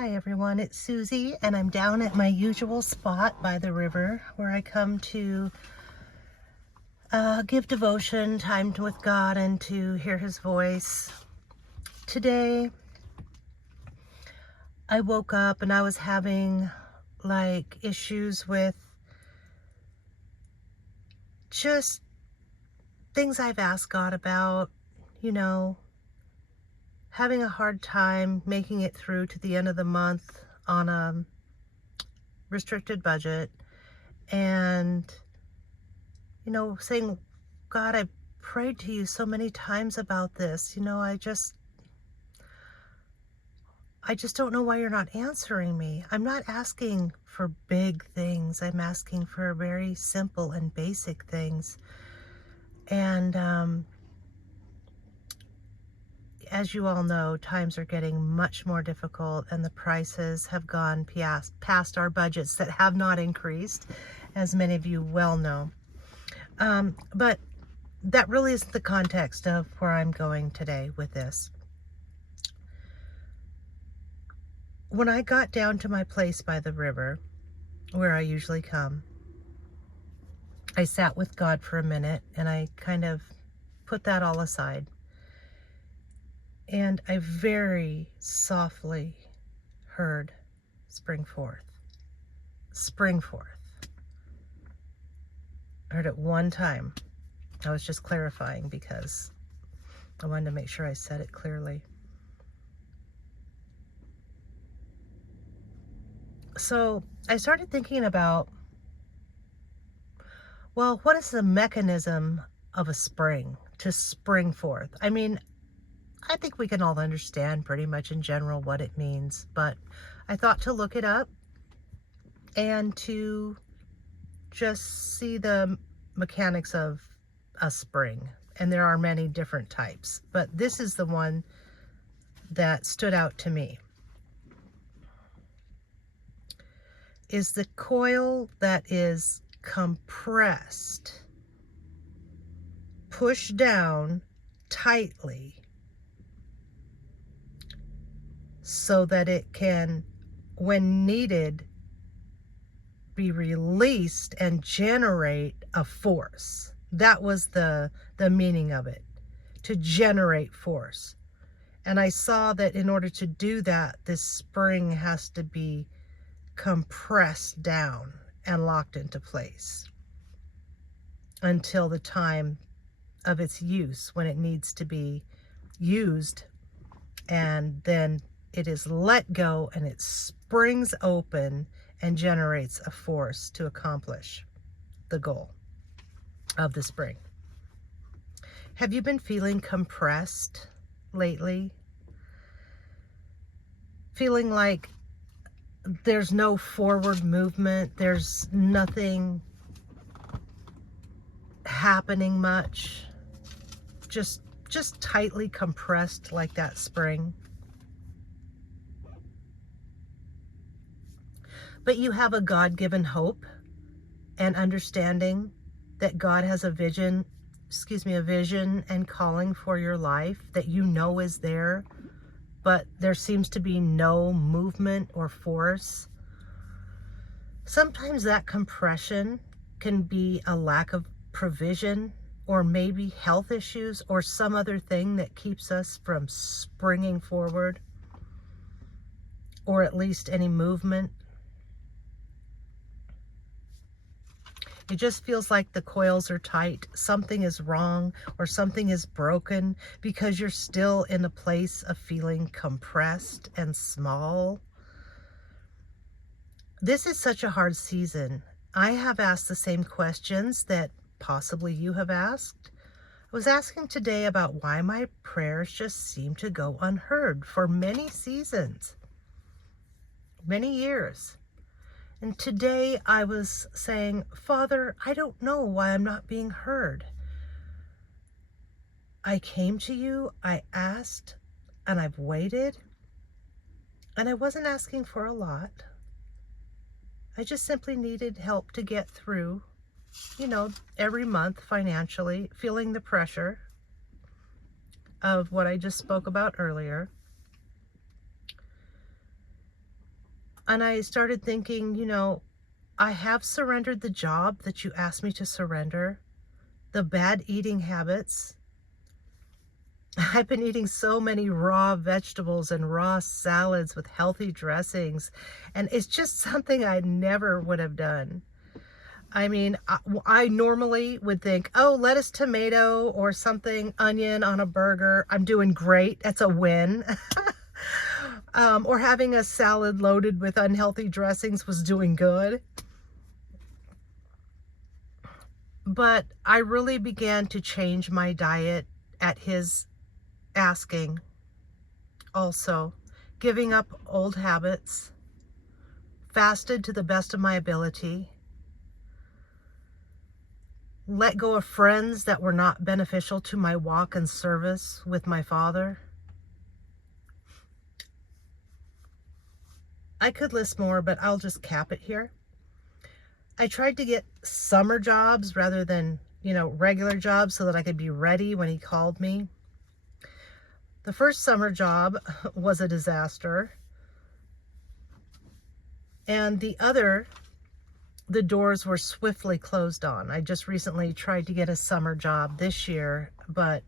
Hi everyone, it's Susie and I'm down at my usual spot by the river where I come to give devotion, time with God, and to hear His voice. Today I woke up and I was having issues with just things I've asked God about, you know, having a hard time making it through to the end of the month on a restricted budget, and saying, God, I prayed to you so many times about this. I just don't know why you're not answering me. I'm not asking for big things. I'm asking for very simple and basic things. And as you all know, times are getting much more difficult and the prices have gone past our budgets that have not increased, as many of you well know. But that really isn't the context of where I'm going today with this. When I got down to my place by the river, where I usually come, I sat with God for a minute and I kind of put that all aside. And I very softly heard, spring forth, spring forth. I heard it one time. I was just clarifying because I wanted to make sure I said it clearly. So I started thinking about, well, what is the mechanism of a spring to spring forth? I mean, I think we can all understand pretty much in general what it means, but I thought to look it up and to just see the mechanics of a spring. And there are many different types, but this is the one that stood out to me. Is the coil that is compressed, pushed down tightly so that it can, when needed, be released and generate a force. That was the meaning of it, to generate force. And I saw that in order to do that, this spring has to be compressed down and locked into place until the time of its use, when it needs to be used, and then it is let go and it springs open and generates a force to accomplish the goal of the spring. Have you been feeling compressed lately? Feeling like there's no forward movement, there's nothing happening much, just tightly compressed like that spring. But you have a God-given hope and understanding that God has a vision and calling for your life that you know is there, but there seems to be no movement or force. Sometimes that compression can be a lack of provision, or maybe health issues, or some other thing that keeps us from springing forward, or at least any movement. It just feels like the coils are tight, something is wrong, or something is broken, because you're still in a place of feeling compressed and small. This is such a hard season. I have asked the same questions that possibly you have asked. I was asking today about why my prayers just seem to go unheard for many seasons, many years. And today I was saying, Father, I don't know why I'm not being heard. I came to you, I asked, and I've waited, and I wasn't asking for a lot. I just simply needed help to get through, every month financially, feeling the pressure of what I just spoke about earlier. And I started thinking, I have surrendered the job that you asked me to surrender, the bad eating habits. I've been eating so many raw vegetables and raw salads with healthy dressings, and it's just something I never would have done. I mean, I normally would think, oh, lettuce, tomato, or something, onion on a burger. I'm doing great. That's a win. Or having a salad loaded with unhealthy dressings was doing good. But I really began to change my diet at his asking. Also, giving up old habits, fasted to the best of my ability, let go of friends that were not beneficial to my walk and service with my Father. I could list more, but I'll just cap it here. I tried to get summer jobs rather than, regular jobs so that I could be ready when he called me. The first summer job was a disaster. And the doors were swiftly closed on. I just recently tried to get a summer job this year, but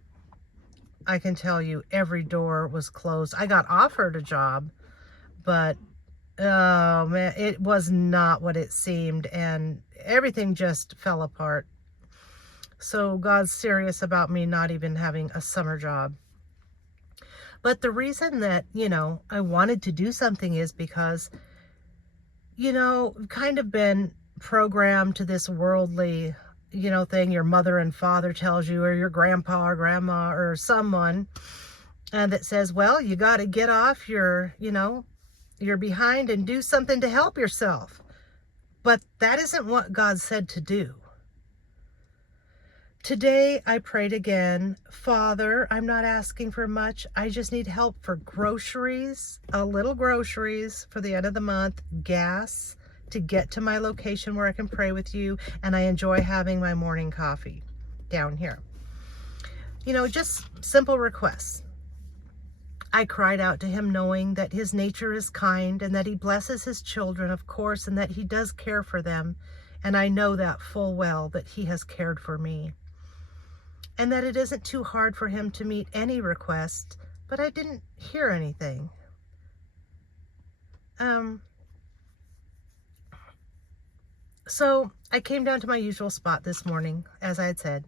I can tell you every door was closed. I got offered a job, but oh man, it was not what it seemed, and everything just fell apart. So God's serious about me not even having a summer job. But the reason that, I wanted to do something is because, kind of been programmed to this worldly, thing your mother and father tells you, or your grandpa or grandma or someone, and that says, well, you got to get off your behind and do something to help yourself. But that isn't what God said to do. Today, I prayed again, Father, I'm not asking for much. I just need help for groceries, a little groceries for the end of the month, gas to get to my location where I can pray with you, and I enjoy having my morning coffee down here. Just simple requests. I cried out to him knowing that his nature is kind and that he blesses his children, of course, and that he does care for them. And I know that full well that he has cared for me. And that it isn't too hard for him to meet any request, but I didn't hear anything. So I came down to my usual spot this morning, as I had said,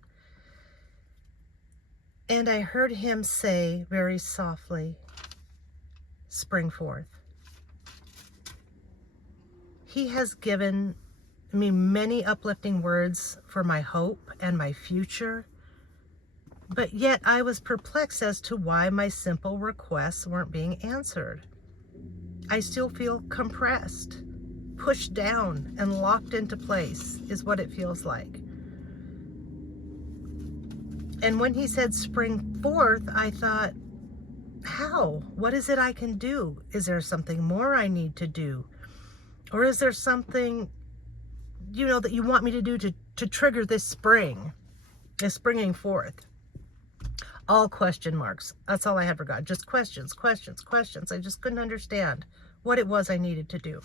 and I heard him say very softly, spring forth. He has given me many uplifting words for my hope and my future, but yet I was perplexed as to why my simple requests weren't being answered. I still feel compressed, pushed down, and locked into place is what it feels like. And when he said spring forth, I thought, how? What is it I can do? Is there something more I need to do? Or is there something, that you want me to do to trigger this springing forth? All question marks. That's all I had for God. Just questions. I just couldn't understand what it was I needed to do.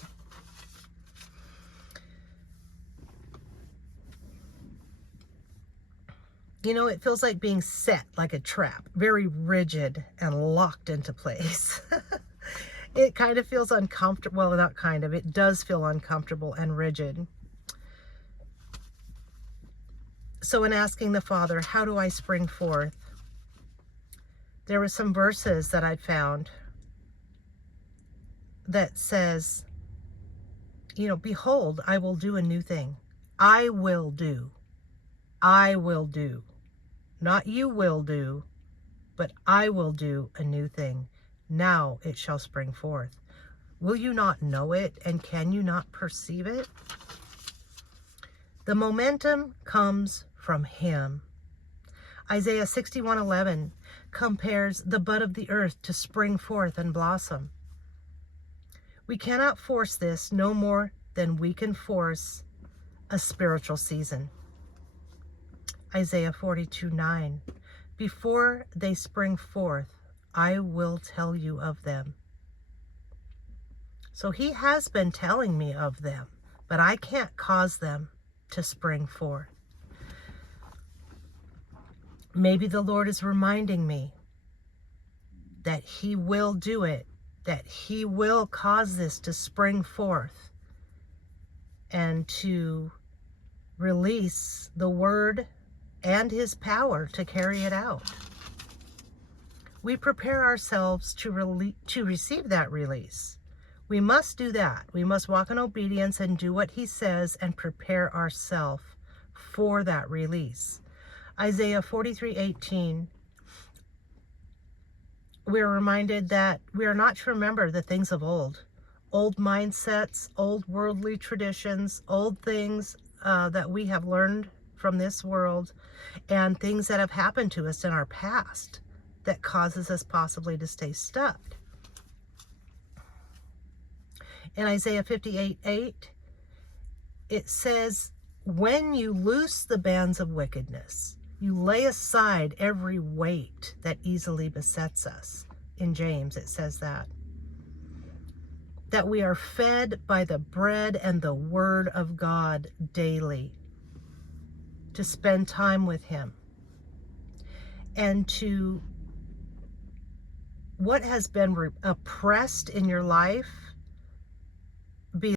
It feels like being set like a trap, very rigid and locked into place. It kind of feels uncomfortable. Well, not kind of. It does feel uncomfortable and rigid. So in asking the Father, how do I spring forth? There were some verses that I'd found that says, behold, I will do a new thing. I will do. Not you will do, but I will do a new thing. Now it shall spring forth. Will you not know it, and can you not perceive it? The momentum comes from him. Isaiah 61:11 compares the bud of the earth to spring forth and blossom. We cannot force this no more than we can force a spiritual season. Isaiah 42:9, before they spring forth, I will tell you of them. So he has been telling me of them, but I can't cause them to spring forth. Maybe the Lord is reminding me that he will do it, that he will cause this to spring forth and to release the word and his power to carry it out. We prepare ourselves to receive that release. We must do that. We must walk in obedience and do what he says and prepare ourselves for that release. Isaiah 43:18, we are reminded that we are not to remember the things of old mindsets, old worldly traditions, old things that we have learned from this world, and things that have happened to us in our past that causes us possibly to stay stuck. In Isaiah 58:8, it says, when you loose the bands of wickedness, you lay aside every weight that easily besets us. In James, it says that we are fed by the bread and the word of God daily, to spend time with him, and to what has been oppressed in your life,